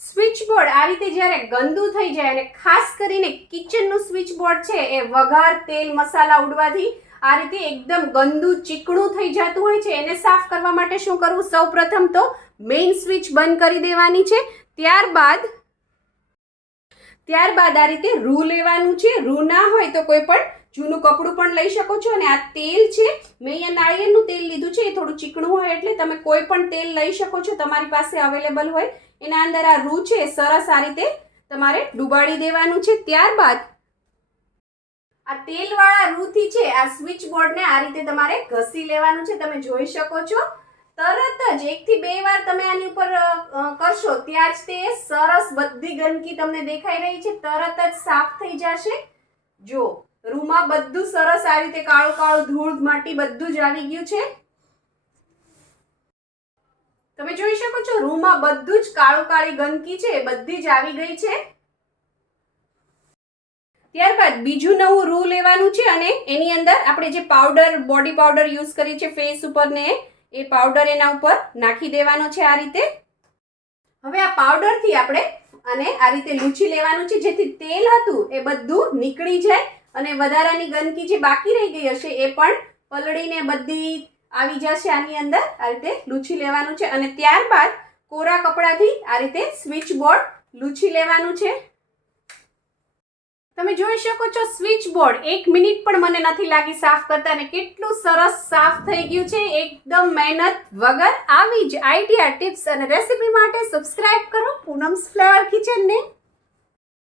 Switch board આ રીતે જ્યારે ગંદુ થઈ જાય અને ખાસ કરીને કિચનનું સ્વિચ બોર્ડ છે એ વઘાર તેલ મસાલા ઉડવાથી આ રીતે એકદમ ગંદુ ચીકણું થઈ જતું હોય છે. એને સાફ કરવા માટે શું કરવું? સૌપ્રથમ તો મેઇન સ્વિચ બંધ કરી દેવાની છે. ત્યારબાદ આ રીતે રૂ લેવાનું છે. રૂ ના હોય તો કોઈ પણ જૂનું કપડું પણ લઈ શકો છો. અને આ તેલ છે, મેં અહીંયા નાળિયેરનું તેલ લીધું છે. એ થોડું ચીકણું હોય એટલે તમે કોઈ પણ તેલ લઈ શકો છો, તમારી પાસે અવેલેબલ હોય. એના અંદર આ રૂ છે સરસ આ રીતે તમારે ડુબાડી દેવાનું છે. ત્યારબાદ આ તેલવાળા રૂથી છે આ સ્વિચ બોર્ડને આ રીતે તમારે ઘસી લેવાનું છે. તમે જોઈ શકો છો તરત જ 1 થી 2 વાર તમે આની ઉપર કરશો ત્યાં જ તે સરસ બધી ગંદકી તમને દેખાઈ રહી છે, તરત જ સાફ થઈ જશે. જો રૂમાં બધું સરસ આ રીતે કાળું કાળું ધૂળ માટી બધું જ આવી ગયું છે. તમે જોઈ શકો છો રૂમાં બધું જ કાળું કાળી ગંદકી છે બધી જ આવી ગઈ છે. ત્યારબાદ બીજું નવું રૂ લેવાનું છે અને એની અંદર આપણે જે પાવડર બોડી પાવડર યુઝ કરીએ છીએ ફેસ ઉપર ને એ પાવડર એના ઉપર નાખી દેવાનો છે આ રીતે. હવે આ પાવડરથી આપણે આને આ રીતે લૂછી લેવાનું છે જેથી તેલ હતું એ બધું નીકળી જાય અને વધારાની ગંદકી જે બાકી રહી ગઈ હશે એ પણ પલળીને બધી આવી જશે આની અંદર. આ રીતે લૂછી લેવાનું છે અને ત્યારબાદ કોરા કપડાથી આ રીતે સ્વિચ બોર્ડ લૂછી લેવાનું છે. તમે જોઈ શકો છો સ્વિચ બોર્ડ 1 મિનિટ પણ મને નથી લાગી સાફ કરતા અને કેટલું સરસ સાફ થઈ ગયું છે એકદમ મહેનત વગર. આવી જ આઈડિયા ટિપ્સ અને રેસીપી માટે સબસ્ક્રાઇબ કરો પૂનમ્સ ફ્લેવર કિચન ને.